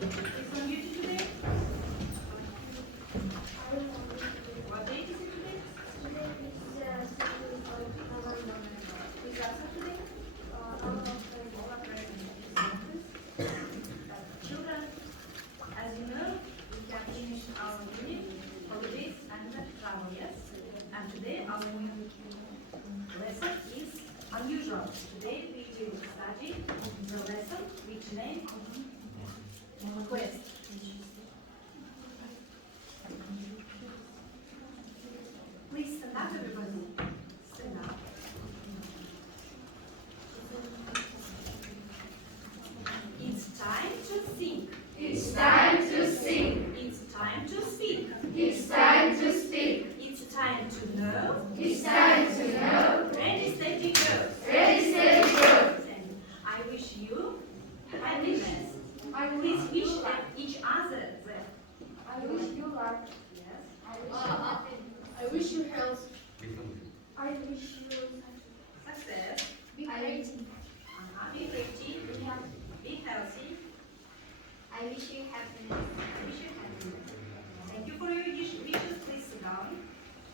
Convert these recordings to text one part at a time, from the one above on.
It's on duty today? What date is it today? Is that Saturday? Children, as you know, we have finished our unit, holidays and travel, yes? And today our lesson is unusual. Today we will study the lesson which name quest. Please stand up, everybody. Stand up. It's time to think. It's time to sing. It's time to speak. It's time to speak. It's time to know. It's time to know. Ready, steady, go. Ready, steady, go. And I wish you happiness. Please wish at each other the I wish you luck. yes. I wish you health. I wish you Success. be creative. Be pretty. Be healthy. I wish you happiness. I wish you happiness. Thank you for your wishes. Please sit down.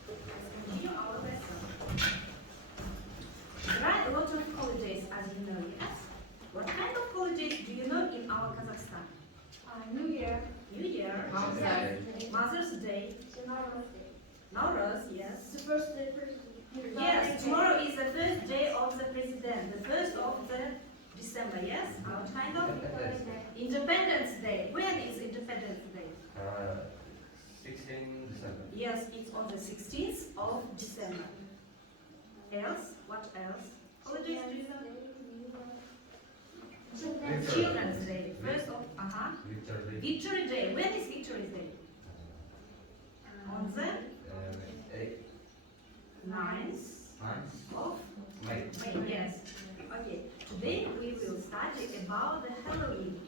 Let's continue our lesson. There are a lot of holidays, as you know, yes? What kind of holidays do you know in our Kazakhstan? New Year. New Year, Mother's Day. Mother's Day, Nowruz, yes. The first day president. Yes, tomorrow is the first day of the president, the first of the December, yes? Our kind of Independence Day. When is Independence Day? 16 December. Yes, it's on the 16th of December. Else? What else? Holidays do you know? Children's Day, first of, Victory. Victory Day. When is Victory Day? On the 8 9th of May. May, yes. Okay, today we will study about the Halloween.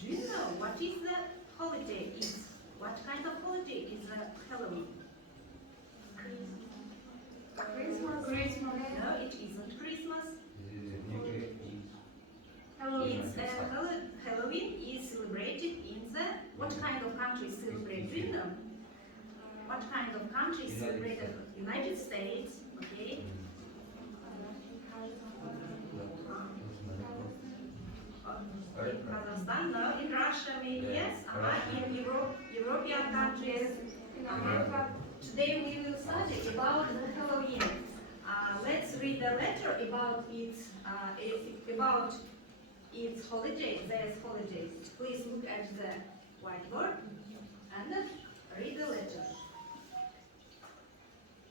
Do you know what is the holiday is? What kind of holiday is the Halloween? Christmas. No, it isn't Christmas. New Year. It's Halloween is celebrated in the what kind of country celebrate? Do you know? What kind of country celebrate? United States. Okay. In Kazakhstan, no. In Russia, maybe yes. In European countries. Today we will study about the Halloween. Let's read the letter about its holiday. There's holidays. Please look at the whiteboard and read the letter.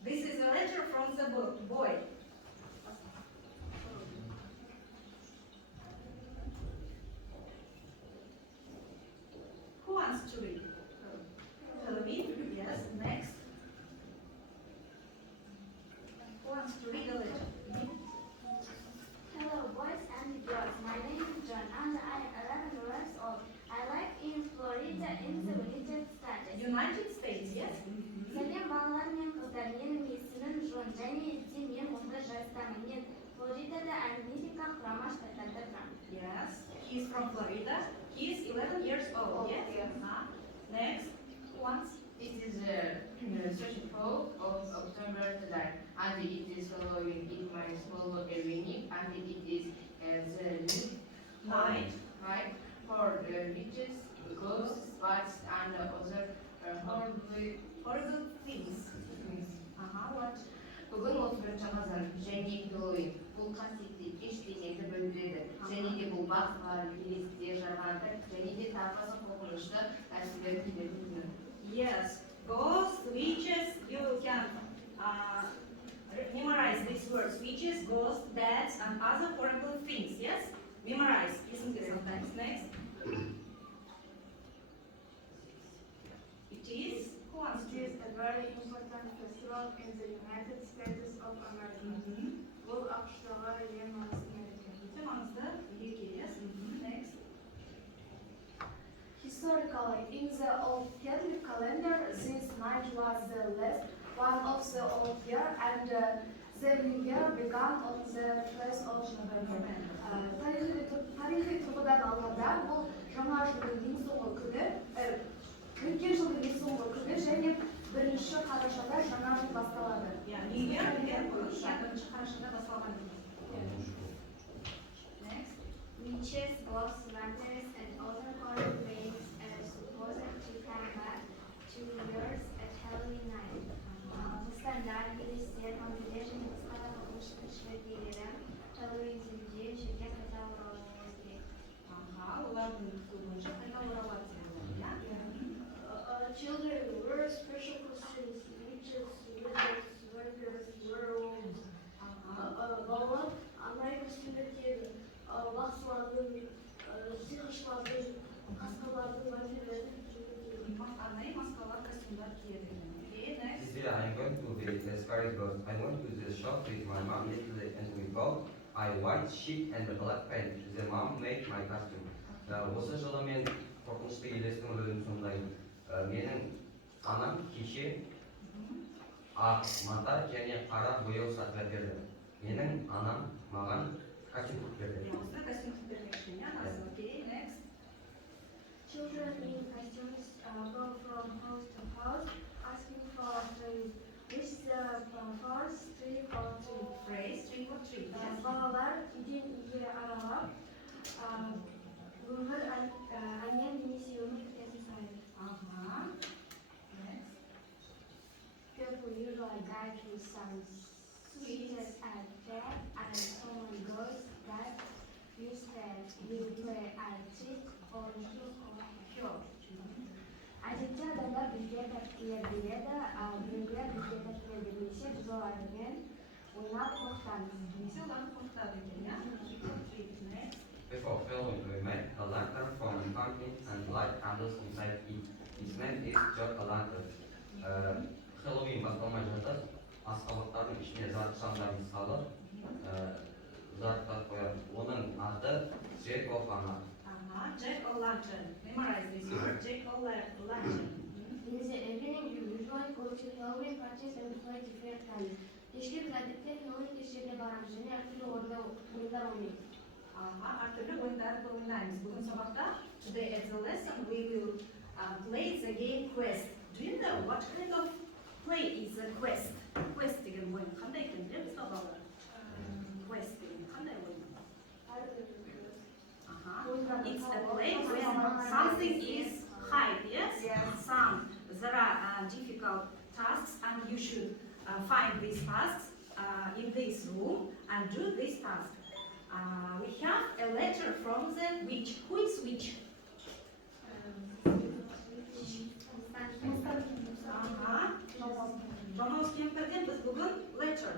This is a letter from the boy. Who wants to read? Halloween? Yes. Next. Who wants to read the letter? Hello, boys and girls. My name is John, and I am 11 years old. I live in Florida, in the United States. United States, yes? Сәлем балалар мен қыздар, менің есімім Джон, және де мен 10 жастамын. Мен Флоридада, Америка құрама штаттарында тұрамын. Yes. He is from Florida. He is 11 years old, yes? Next. Who wants? It is the 34th of October today, and it is Halloween. It means follow a unique, and it is the Night. night for witches, ghosts, spirits, and other Horrible things. What? Бүгін 31 қазан және Хэллоуин. Бұл қасиетті кеш денеңді білдіреді. Және де бұл бақсылар, елестер, жарғандар, және де тағы қорқынышты нәрселер келетін күні. Yes. Ghosts, witches. You can memorize these words. Witches, ghosts, bats, and other horrible things. Yes? Memorize. Listen to sometimes. Next. It is. Who wants to? It is a very important festival in the United States of America. Бұл ақштағы ең маңызды мереке. Mangızda. Yes. Next. Historically, in the old Catholic calendar, this night was the last one of the old year, and the new year began on the 1st of November. Тарихи тұрғыдан алғанда, бұл жаңа жылдың ең соңғы Yeah, New Year degan ko'rish 1 qarashida boshlangan. Next. Witches, ghosts, vampires, and other horror beings are supposed to come back to Earth at Halloween night. Hindistonda Hristiyan oilalar Hindistonda bo'lishni shvediylar Halloween kungi shirkka qayta o'ralashdi. Aha, ularning ko'rinishi qayta o'raladi. Children wear special costumes. Witches, wizards, vampires, werewolves. Балалар арнайы костюмдар киеді. Бақсылардың, сиқыршылардың, қасқырлардың, вампирлердің киеді. Arnayı maskalar, kostümler kiyedi. Okay, next. This year I'm going to be the scary ghost. I went to the shop with my mom yesterday and we bought a white sheet and a black pen. The mom made my costume. Осы жылы мен қорқынышты елестің рөлін сомдаймын. Менің анам кеше ақ мата және қара бояу сатып берді. Менің анам маған костюм тігіп берді. Yalnızca kostüm tükürmüştüm ya. Nasıl? Okay, next. Children in costumes go from house to house asking for trees. Which the first tree for tree. Phrase, trick or treat. Yes. Балалар үйден үйге аралап, өмір әннен немесе өмір күтесін сұрайды. Aha. Next. People usually die through some sweetness and fair, and someone goes that instead will play a trick or trick or cure. Әдетте адамдар бізге тәттілер береді, біреулер бізге тәттілер бермесе, біз олармен ойнап қорқытамыз. Немесе оларды қорқытады екен, ya. Trick or treat. Next. Before Halloween we made a lantern from pumpkin and light candles inside it. Its name is Jack-o'-lantern. Halloween басталмай жатып, асқабақтардың ішіне зат шамдарын салып, заттар қояды. Оның аты Jack-o'-lantern. Aha. Jack-o'-lantern. Memorize this word. Jack-o'-lantern. In the evening, you usually go to Halloween parties and play different games. Кешке біз әдетте Halloween кештеріне барамыз және әртүрлі ойындар ойнаймыз. Aha, әртүрлі ойындарды ойнаймыз. Бүгін сабақта, today at the lesson, we will play the game Quest. Do you know what kind of play is a Quest? Quest деген ойын қандай екен білеміз бе балалар? Quest деген қандай ойын? Aha. It's a play where something is hide, yes? There are difficult tasks and you should find these tasks in this room and do this task. We have a letter from the witch. Who is witch? Жамал кемпірден біз бүгін letter.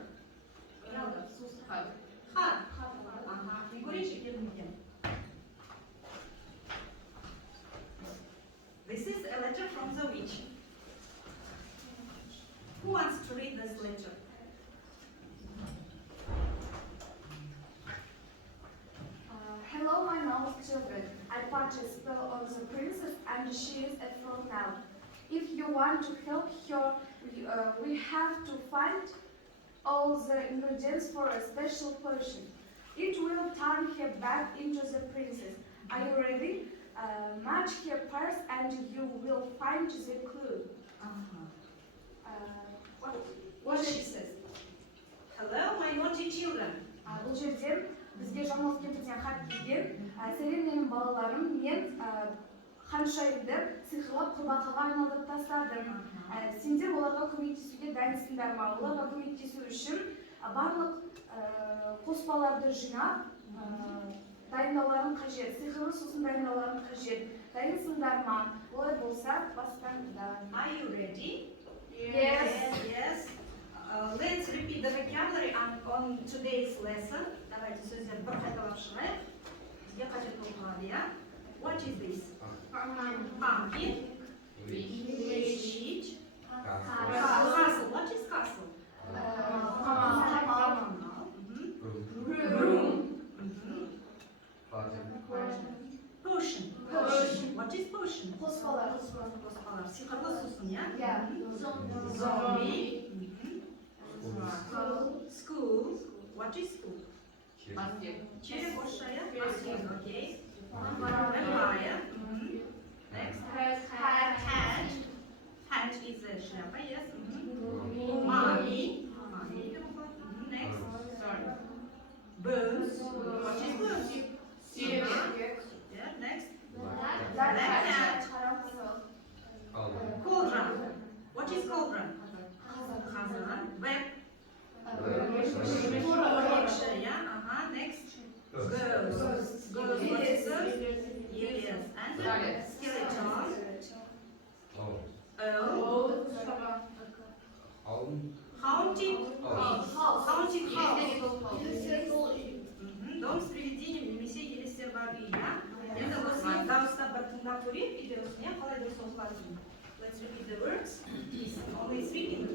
Хат. Не көрейінші келмеген. This is a letter from the witch. Who wants to read this letter? Hello, my nose children. I put a spell on the princess and she is at front now. If you want to help her, we have to find all the ingredients for a special potion. It will turn her back into the princess. Are you ready? Match her purse and you will find the clue. What she says? Hello, my naughty children. Бұл жерден бізге Жамал кемпірден хат келген. Сәлем менің балаларым, мен ханшайымды сиқырлап құрбақаға айналдырып тастадым. Сендер оларға көмектесуге дайынсыңдар ма? Оларға көмектесу үшін барлық қоспаларды жинап дайындауларың қажет. Сиқырлы сусын дайындауларың қажет. Дайынсыңдар ма? Олай болса, бастаңыздар. Are you ready? Yes. Let's repeat the vocabulary on today's lesson. Давайте сөздерді бір қайталап шығайық. Бізге қажет болған, иә? What is this? Pumpkin. Witch. Castle. What is castle? Room. Potion. What is potion? Қоспалар. Қоспалар. Сиқырлы сусын, иә? Zombie. School. What is school? Череп ошая. Okay. Vampire. Next. Hat. Hat is a шляпа, yes. Mummy. Black cat. Cauldron. Cauldron. What is cauldron? Kazan. Web. Yeah. Next. Ghost. What is ghost? Yes. And skeleton. Oh. Haunted House. Haunted house. House. Дом с привидением немесе елестер бар үй, иә? Енді осыны дауыстап бір тыңдап көрейік видеосын, иә? Қалай дұрыс оқылатынын. Let's repeat the words. Only speaking.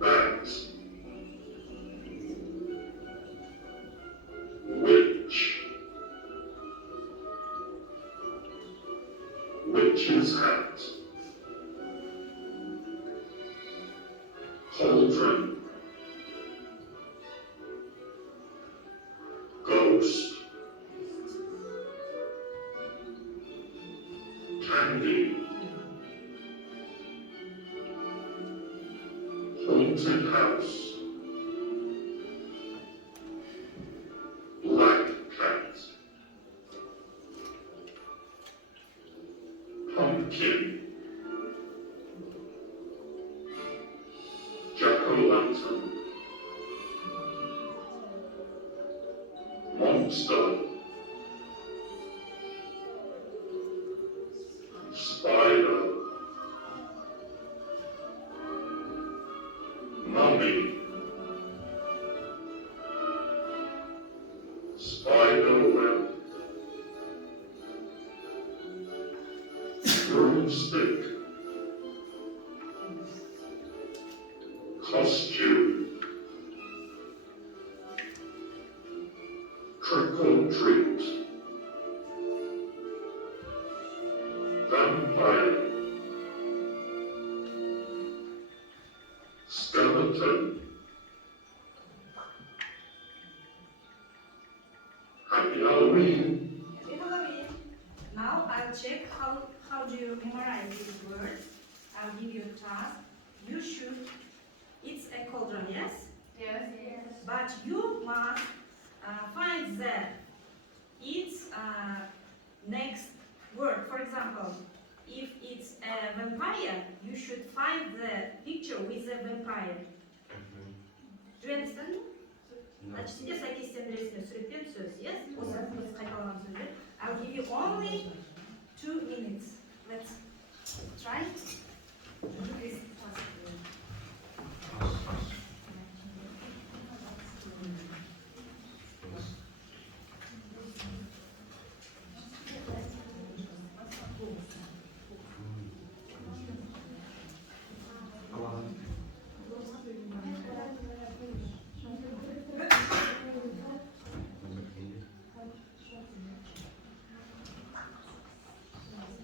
Bat. Witch. Witch's hat. Cauldron. Ghost. Candy. Haunted house. Black cat. Pumpkin. Jack-o'-lantern. Monster. Spider. Mummy. Spider web. Broomstick. Costume. Trick or treat. Vampire. Skeleton. Happy Halloween. Happy Halloween. Now I'll check how do you memorize these words. I'll give you a task. You should. It's a cauldron, yes? Yes. But you must find its next word. For example, if it's a vampire, you should find the picture with a vampire. Do you understand? Значит, сізде сәйкестендіресіңдер суретпен сөз, yes? Осы біз қайталаған сөздер. I'll give you only 2 minutes. Let's try. This task.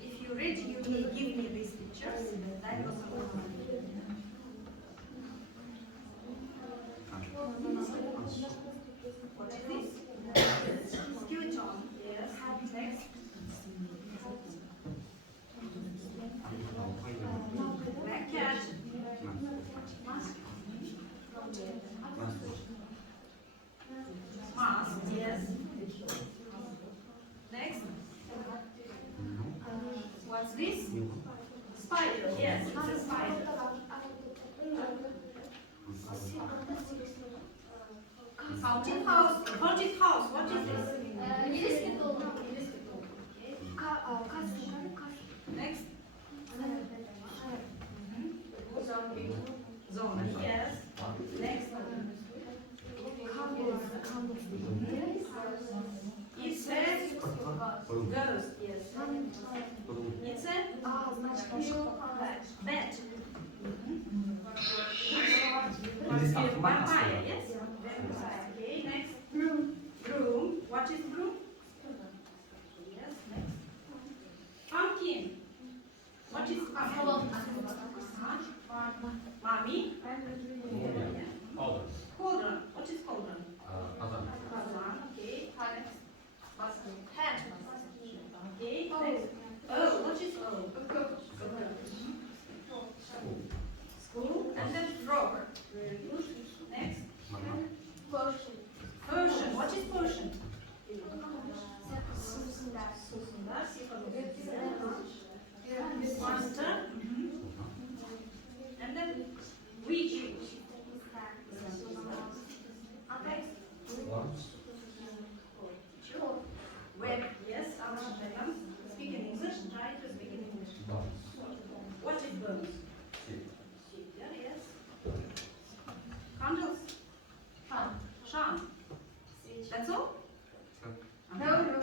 If you're ready, you may give me these pictures. Then what is this? Skeleton. Yes. Next. Black cat. Mask. Yes. Next. What's this? Spider. Yes, it's a spider. Haunted house. Haunted house. What is this? Next. Zombie. Yes. Next. It's a ghost. Yes. It's a bat. Vampire. Yes. Okay. Next. Broom. What is broom? Yes. Next. Pumpkin. What is pumpkin? Mommy. Cauldron. What is cauldron? Kazan. Okay. Hat. Okay. Next. Oh, what is O? And then frog. Very good. Next. Mama. Potion. Persian. What is Persian? Susundar. Sundar. Monster. And then witch. Okay. Once. Web. Yes. Speak in English. Try to speak in English. Once. What is bones? Sheep. Sheep. Yeah. Yes. Candles. Sham. That's all. No, no.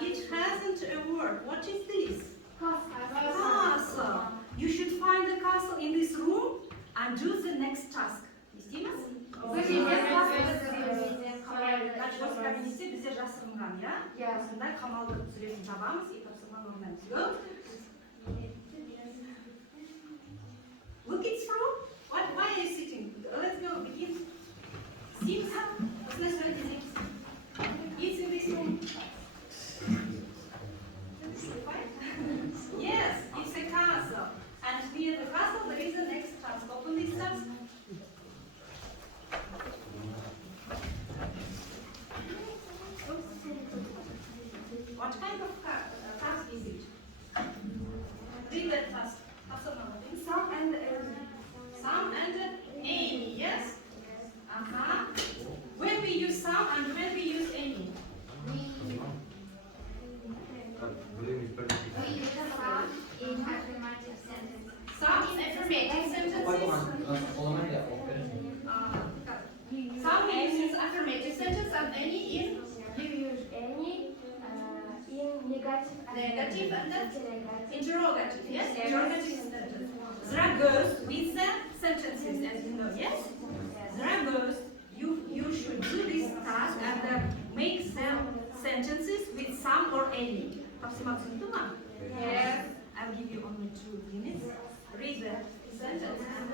It hasn't a word. What is this? Castle. Castle. You should find the castle in this room and do the next task. İsteyemez? Kaçması kabinesi bize жасырынған, ya? Осындай қамалды сүресін табамыз, и тапсырманы орындаймыз. Go. Look, it's from. Why are you sitting? Let's go. Begin. Sit. Осындай сурет іздейміз. It's in this room. Yes, it's a castle. And near the castle there is the next task. Open this task. What kind of task is it? Read that task. Some and Some and any, yes? When we use some and when we use any? In affirmative sentence. Some in affirmative sentences. Some we use in affirmative sentence and any in You use any in negative negative and interrogative. interrogative, yes? Interrogative sentence. Zra goes with the sentences, as you know, yes? Zra goes, you should do this task and make the sentences with some or any. Tafsimat sundu mu? Yes. I'll give you only 2 minutes. Read the sentence and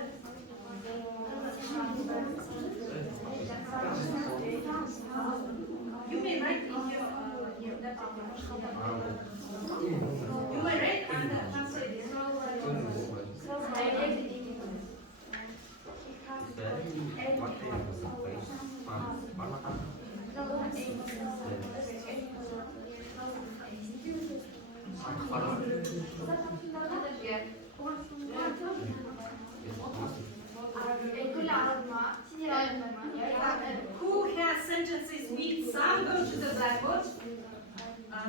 you may write in your you may write and translate it. Who has sentences with some, go to the blackboard,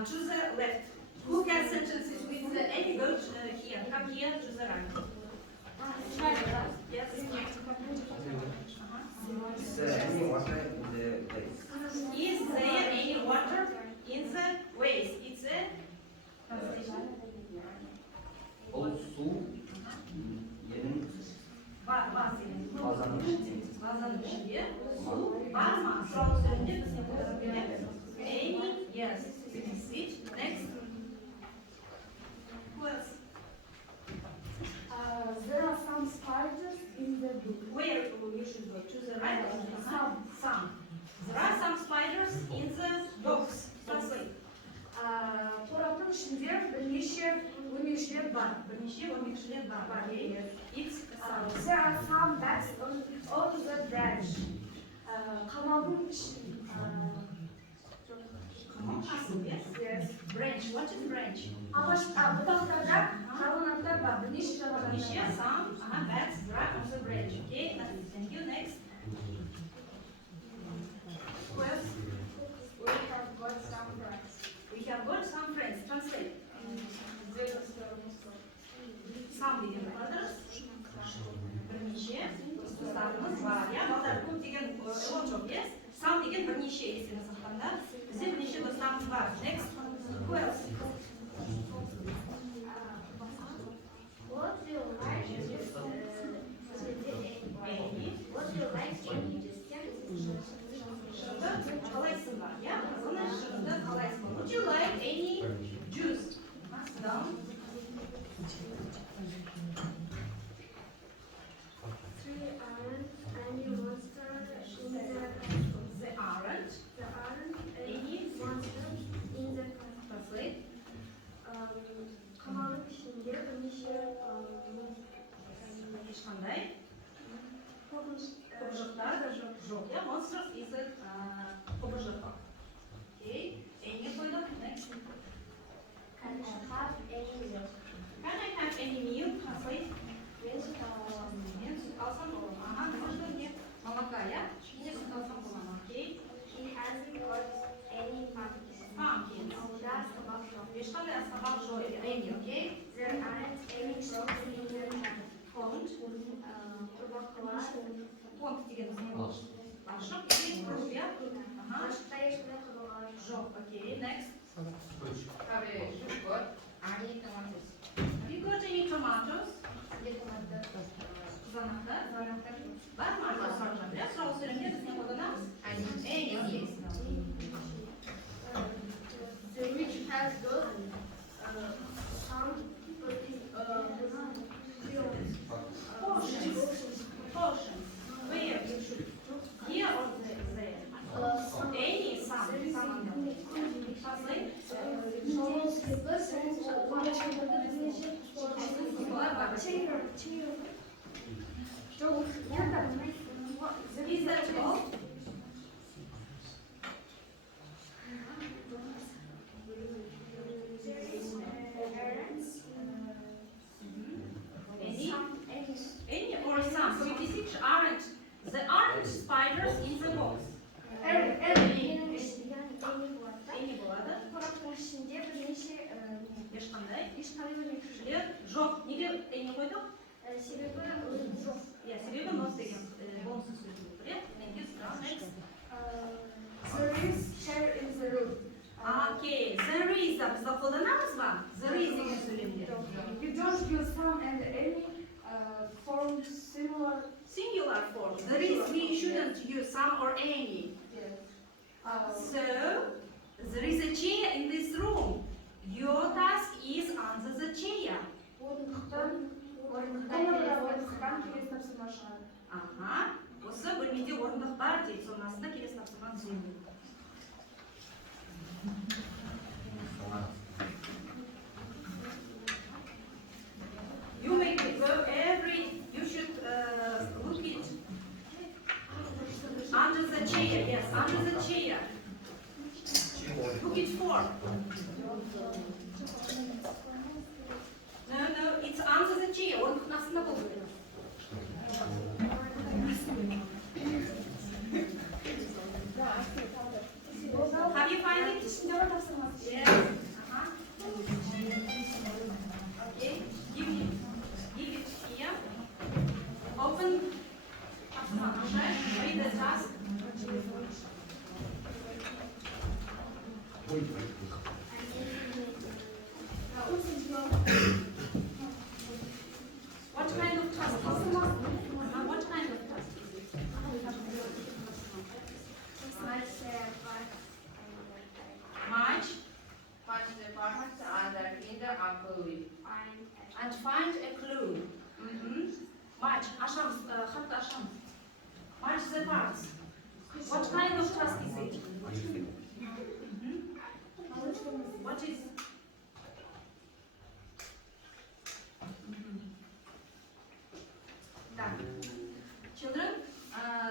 to the left. Who has sentences with the any, go to here, come here to the right. Yes. Is there any water in the place? Is there any water in the waste? It's a O su yerin Bazanın içinde su var mı? From söyleyince biz yapıyoruz. Any? Yes. Switch. Next. Who else? There are some spiders in the book. Where you should go? To the right? Some. There are some spiders in the box. Translate. Қораптың ішінде бірнеше өрмекшілер бар. Бірнеше өрмекшілер бар. It's There are some bats on the branch. Қамалдың Yes. Branch. What is branch? бұтақтарда хайуанаттар бар. Бірнеше Бірнеше some bats right on the branch. Okay. Thank you. Next. Who else? We have got some friends. We have got some friends. Translate. Some деген brothers. Бірнеше достарымыз бар. Я балдар көп деген шот жоқ, yes? Some деген бірнеше есте сақтанда. Бізде бірнеше достарымыз бар. Next. Who else? What do you like to do? What do you like to do? Шырынды қалайсың ба? Я оны шырынды қалайсың ба? Would you like any juice? Sit down. 3 orange and you monster in the The orange. orange Any monster in the don't дегеніміз не болады? Ашық, или круг, иә? Ага. Ашықта ешқандай қабылғалар Жоқ, окей, next. Tabii şu var. Ani domates. Have you got any tomatoes? Сізде томаттар. Қызанақтар? Бар ма? Soracağım. Biraz сұрау сөйлемде біз не қолданамыз? Ani. Any. The rich has got some Portions. Where? Here or there? Any, some. Translate. Is that all? Any or some? 56 aren't. The aren't spiders in the box. Any болады. қораптың ішінде бірнеше Ешқандай. ешқандай өрмекші Жоқ. Неге any қойдық? себебі жоқ. Иә, себебі not деген бонусын сөйлеу керек. Менге сұрақ. Next. There is chair in the room. Окей. There is да бізді қолданамыз ба? There is деген сөйлемде. You don't use some and any form similar. Singular form. There is, we shouldn't use some or any. So, there is a chair in this room. Your task is under the chair. Орындықтан келесі тапсырма шығады. Ага. Осы бөлмеде орындық бар дейді. Соның астына келесі тапсырманы түзеймін. You make it go you should look it under the chair, yes, under the chair. Look it for. No, it's under the chair. Орындықтың астында болу керек. Have you find it? İçinde tapsırması. Yes. Okay. Give it here. Open. Read the task. What kind of task is it? What kind of task is it? March Punch the parts and the finger and pull it. and find a clue. March. Ашамыз, хатты ашамыз. March the parts. What kind of task is it? What is? Children,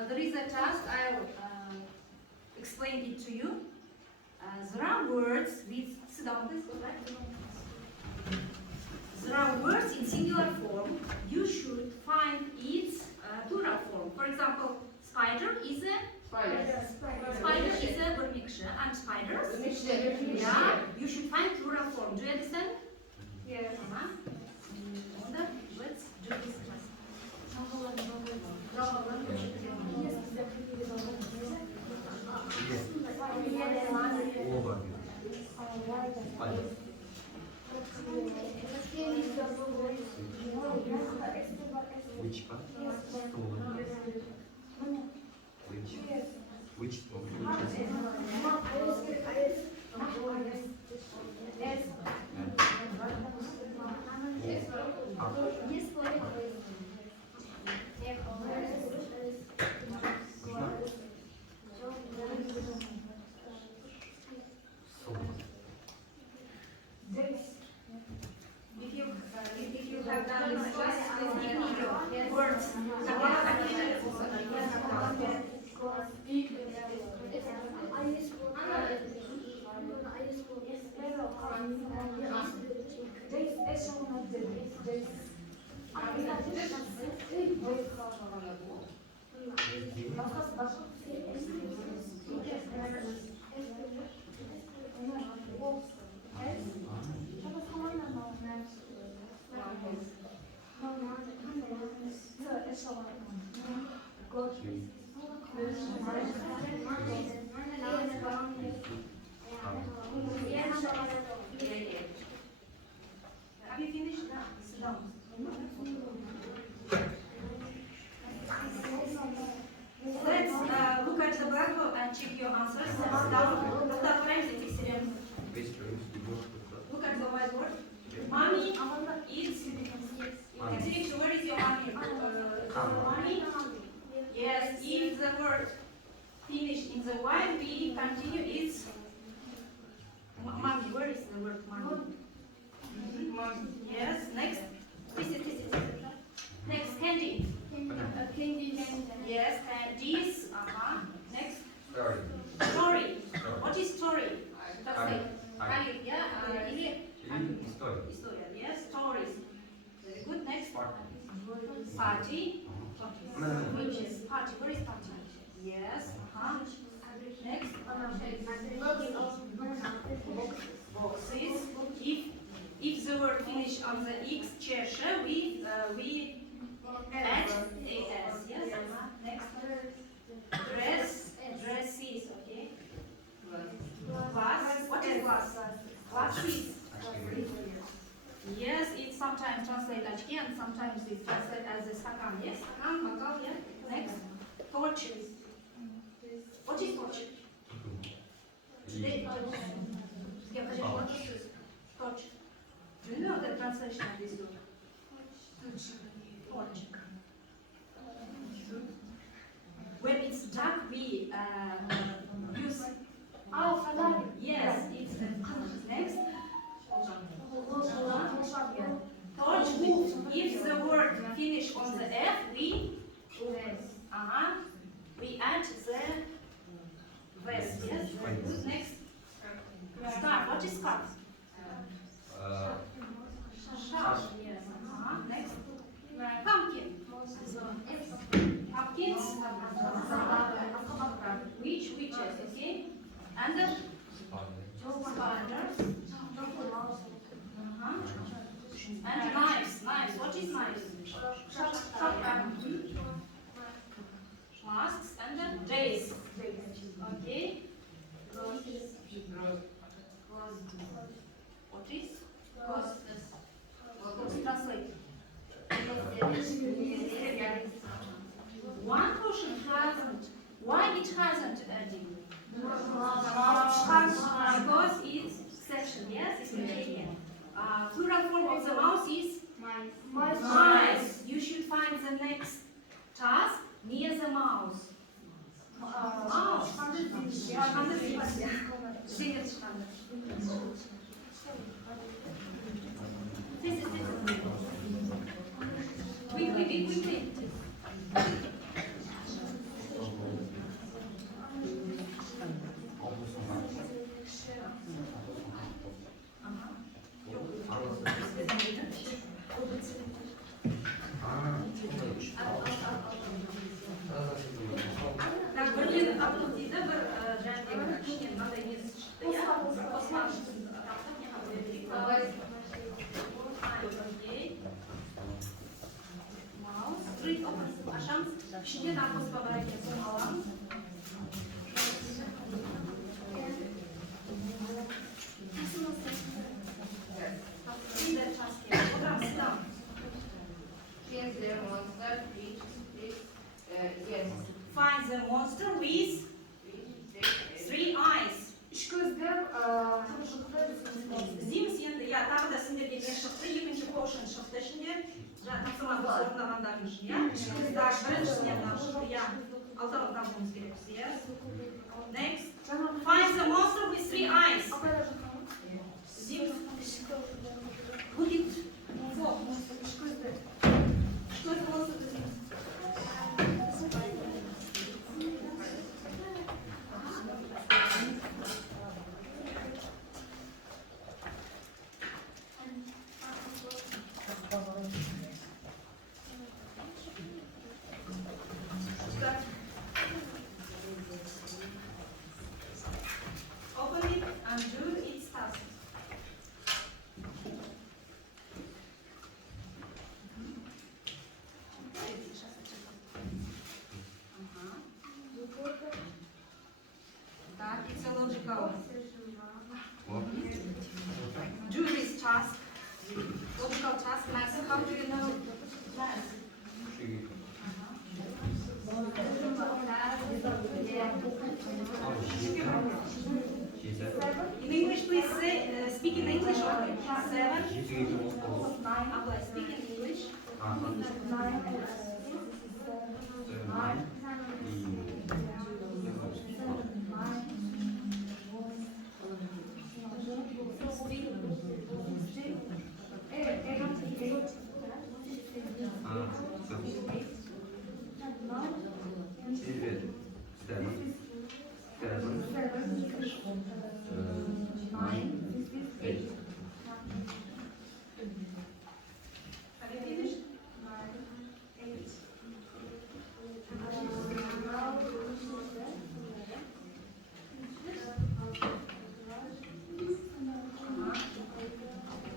there is a task. I will explain it to you. There are words with sit down, please go back. There are words in singular form. You should find its plural form. For example, spider is a vermicelli and spiders. Yeah, you should find plural form. Do you understand? Yes. Wonder, let's do this class. Which part? Which If you have done this class, please give me your words. Have you finished? Yeah, sit down. Let's look at the blackboard and check your answers. Sit down. Dr. Friends, look at the whiteboard. Mommy eats. You can see where is your mommy? Mommy? Yes, if the word finish in the while, we continue it's mommy. Where is the word mommy? Mommy. Yes, next. This. Next, candy. Yes, candies. Next, story. What is story? Alif, yeah. Historia. Yes, stories. Very good. Next, party. Which is party? Where is party? Yes. Next, boxes. If the word finish on the X черше, we add as. Yes. Next, dresses. Okay. Glass. What is glass? Glasses. Yes, it's sometimes translated as очки and sometimes it's translated as a стакан. Yes, стакан, бокал. Yeah. Next, torches. What is torch? Today, torch. Do you know the translation of this word? Torch. When it's dark, we use. Oh, фонарик. Yes, it's next. Torch. If the word finish on the F, we add the vest. Yes. Next. Scarf. What is scarf? Scarf. Yes. Next. Pumpkin. Pumpkins. Witches. Okay. And the spiders. And knives. What is knives? Masks and the days. Okay. What is? Translate. One portion hasn't. Why it hasn't added? Because it's section. Yes, it's Canadian. Plural form of the mouse is mice. You should find the next task near the mouse. Mouse. Quickly. Так, бірден абдул дейді, бір жаңағы кішкене мынандай несі шықты, иә? Осман маус, открыть, ашамыз, ішінде наркозба бар екен, соны аламыз. Find the monster with 3 eyes. Үш көздер Зим сенді, я тағы да сендерге не шықты, екінші поушн шықты ішінде. Тапсырманы орындағандардың үшін, иә? Біріншісінен шықты, иә. Алтауын табуымыз керекпіз, иә? Next. Find the monster with 3 eyes. Зим. Будет. Вот, үш көзді. Үш көзді монстрды зим. Open it and do its task. How do you know class? In English, please say, speak in English only. 7. Abla, speak in English. Have you finished?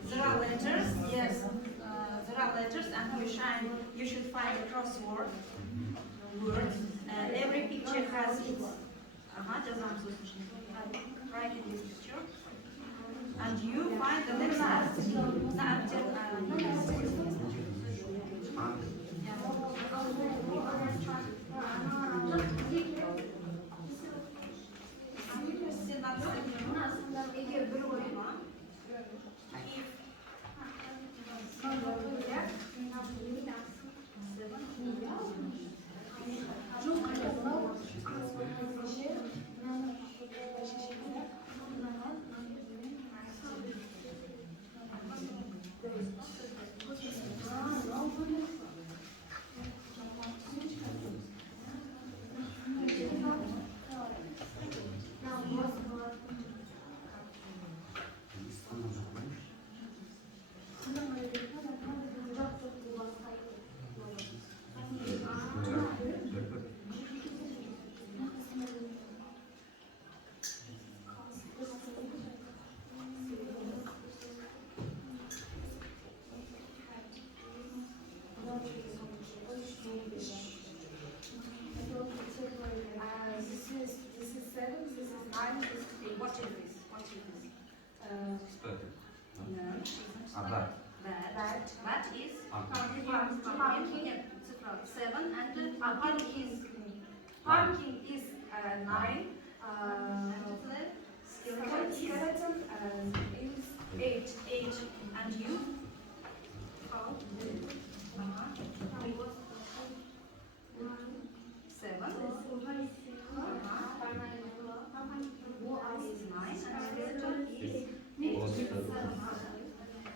There are letters, yes. There are letters, and you should find a crossword word. Every picture has its. Жазамыз осынша. Write in this picture. And you find the next Егер бір ойма, this is 7, this is 9, this is 8. What is this? What is this? No. That is pumpkin. 7 and pumpkin is 9. Skeleton is 8. 8. And you? How? 7. Is 9 and skeleton is 8.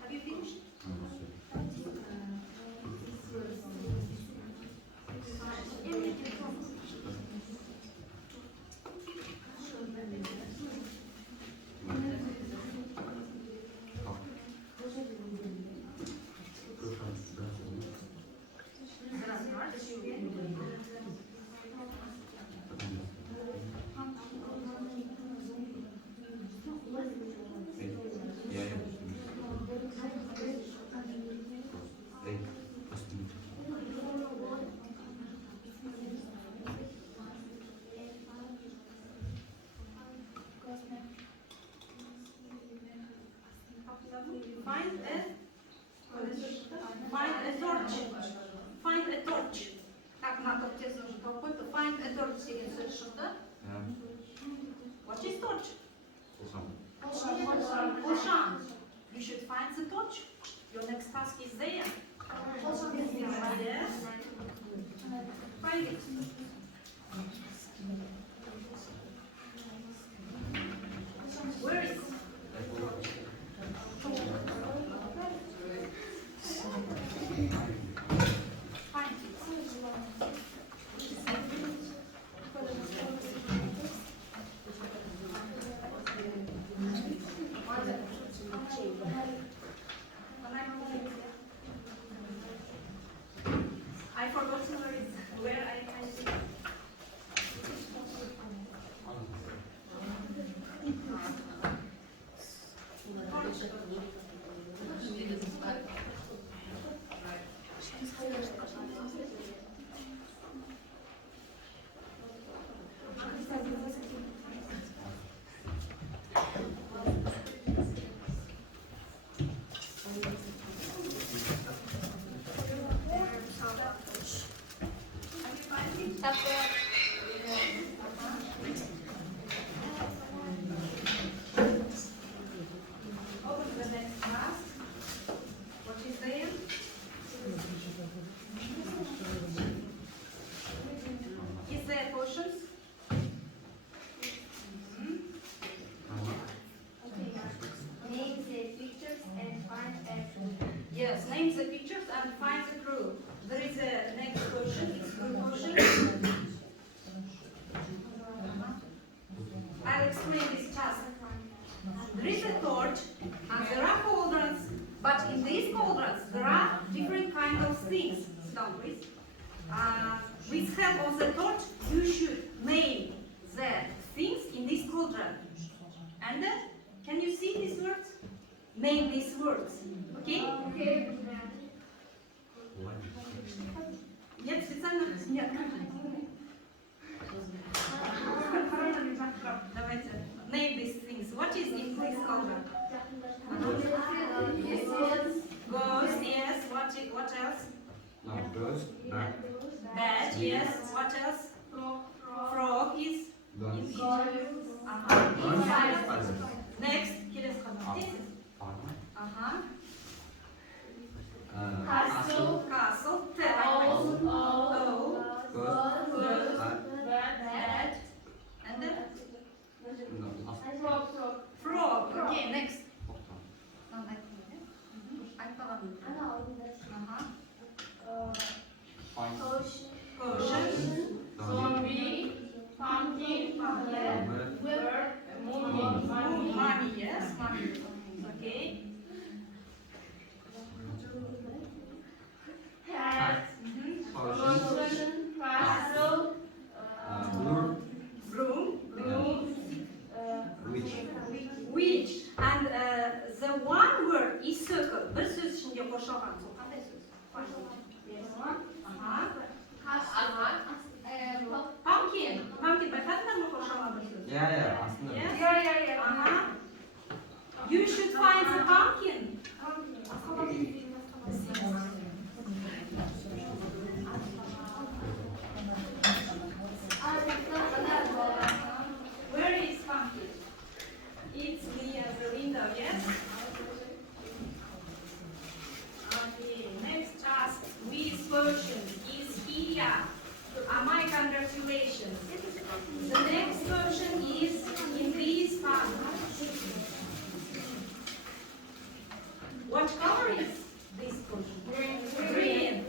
Have you finished? There are cards. Find a torch. Find a torch. Так, на торте сложить какой-то. Find a torch деген сөз шықты. What is torch? Полшан. You should find the torch. Your next task is there. Yes. Find it. Where is it? Find it. I forgot where I see. things. Sit down, please. With help of the torch, you should name the things in this cauldron. And can you see these words? Name these words. Okay? Okay. Нет, специально? Нет. Давайте. Name these things. What is in this cauldron? Ghost, yes. What else? No, ghost, bat, Bat, yes. What else? Frog is gun, in gun, inside. Next, келесі қадам. farmer, Castle. Castle. Owl. ghost, Bat. And then no, last frog. Okay, next. fine, Potion. Zombie, pumpkin, bird, monkey, Mommy, yes. Mommy. Okay. cat, potion, castle, lure, Broom. witch, Witch. And the one word is circle. Bir сөз ішінде қоршалған. Сол қандай сөз? Pumpkin. Pumpkin. Байқадыңдар ма қоршалған бір сөз? yeah, aslında. Yes. You should find the pumpkin. Where is pumpkin? It's near the window, yes? Okay, next task with potion is here. My congratulations. The next potion is in this part. What color is this potion? Green.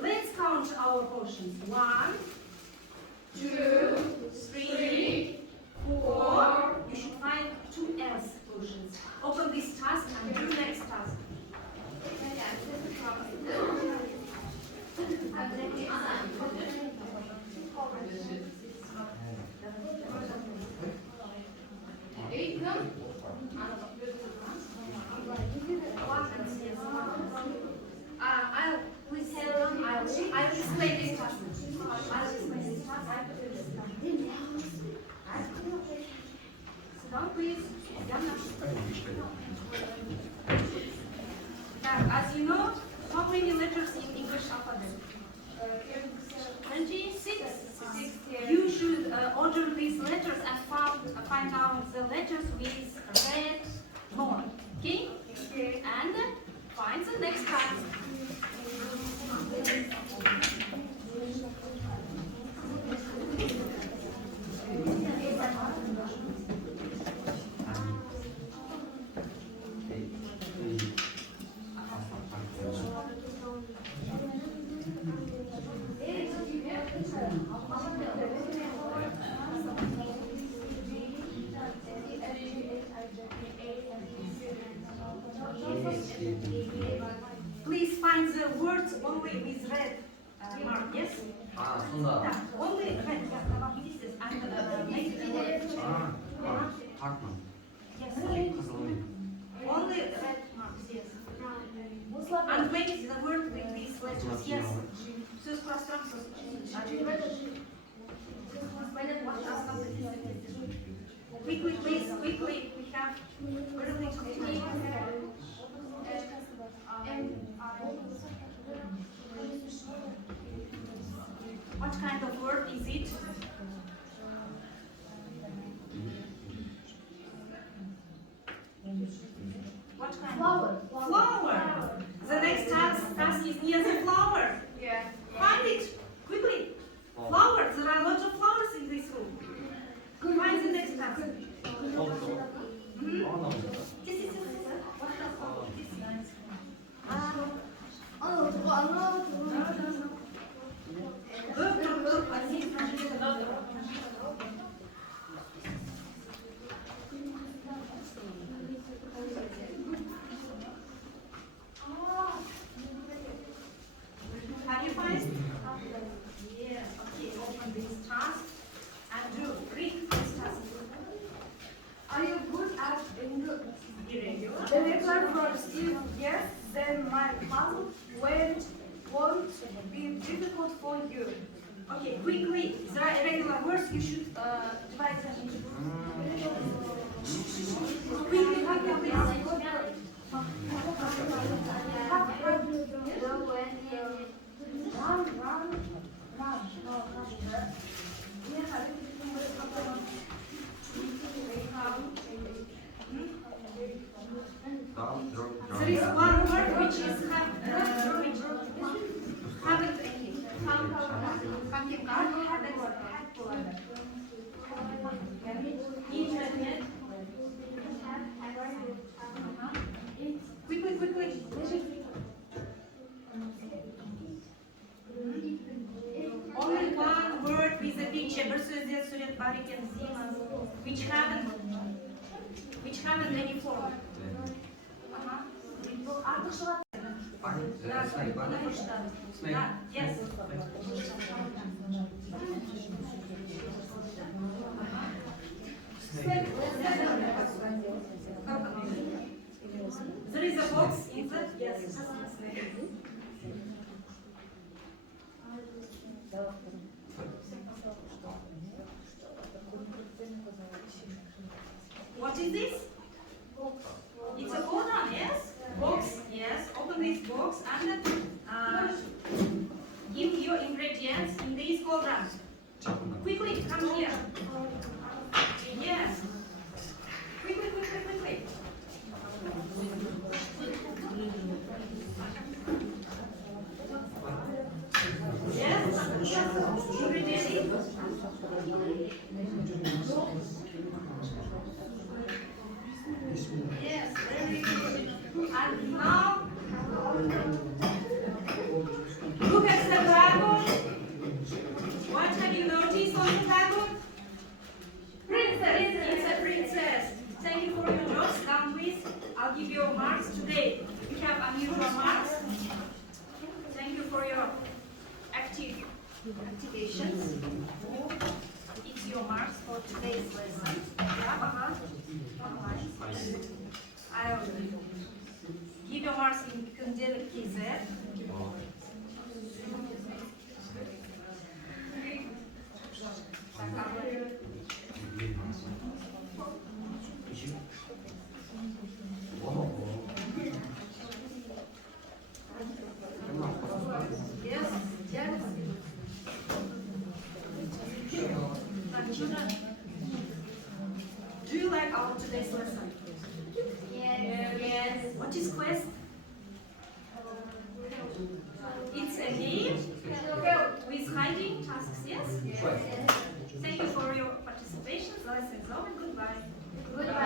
Let's count our potions. 1, 2, 3, 4. You should find 2 else potions. Open this task and do next task. I'll please tell them. I'll explain this task. I'll explain this task. Sit down, please. Now, as you know, how many letters in English alphabet? 26. You should order these letters and find out the letters with red more. Okay? And find the next task. Please find the words only with red mark, yes? Sonda. Yeah, only red, yeah, this is, and make the word. Hartman. Yes, Kızılmıyor. only red marks, yes. And make the word with these letters, yes. Söz пространство. Quickly, please, quickly, we have very little time. What kind of word is it? What kind? Flower. Flower. The next task is near the flower. yeah. Find it quickly. Flowers. There are lots of flowers in this room. Find the next task. Mhm. This is Look, I see. difficult for you. Okay, quickly, there are irregular words, you should divide them into quickly, quickly, Down, drop, There is one word which is habit. Internet. Quickly, quickly. Only one word with a picture. Bir sözde suret var iken zimaz. Which haven't any form. Snake, snake. Yes. There is a box in that. Yes. What is this? It's a cauldron, yes? Box, yes. Open this box and give your ingredients in this cauldron. Quickly, come here. Yes. Quickly, quickly, quickly. Yes. Ingredients. Yes, very good. And now, look at the dragon. What have you noticed on the dragon? Princess. It's a princess. Thank you for your jobs. Come please. I'll give you marks today. You have unusual marks. Thank you for your activations. It's your marks for today's lesson. Yeah, I'll give your marks in Kundelik Kizet. Yes, yes. Children, do you like our today's lesson? Yes. What is quest? It's a game with hiding tasks, yes? Thank you for your participation. The lesson is over. Goodbye. Goodbye.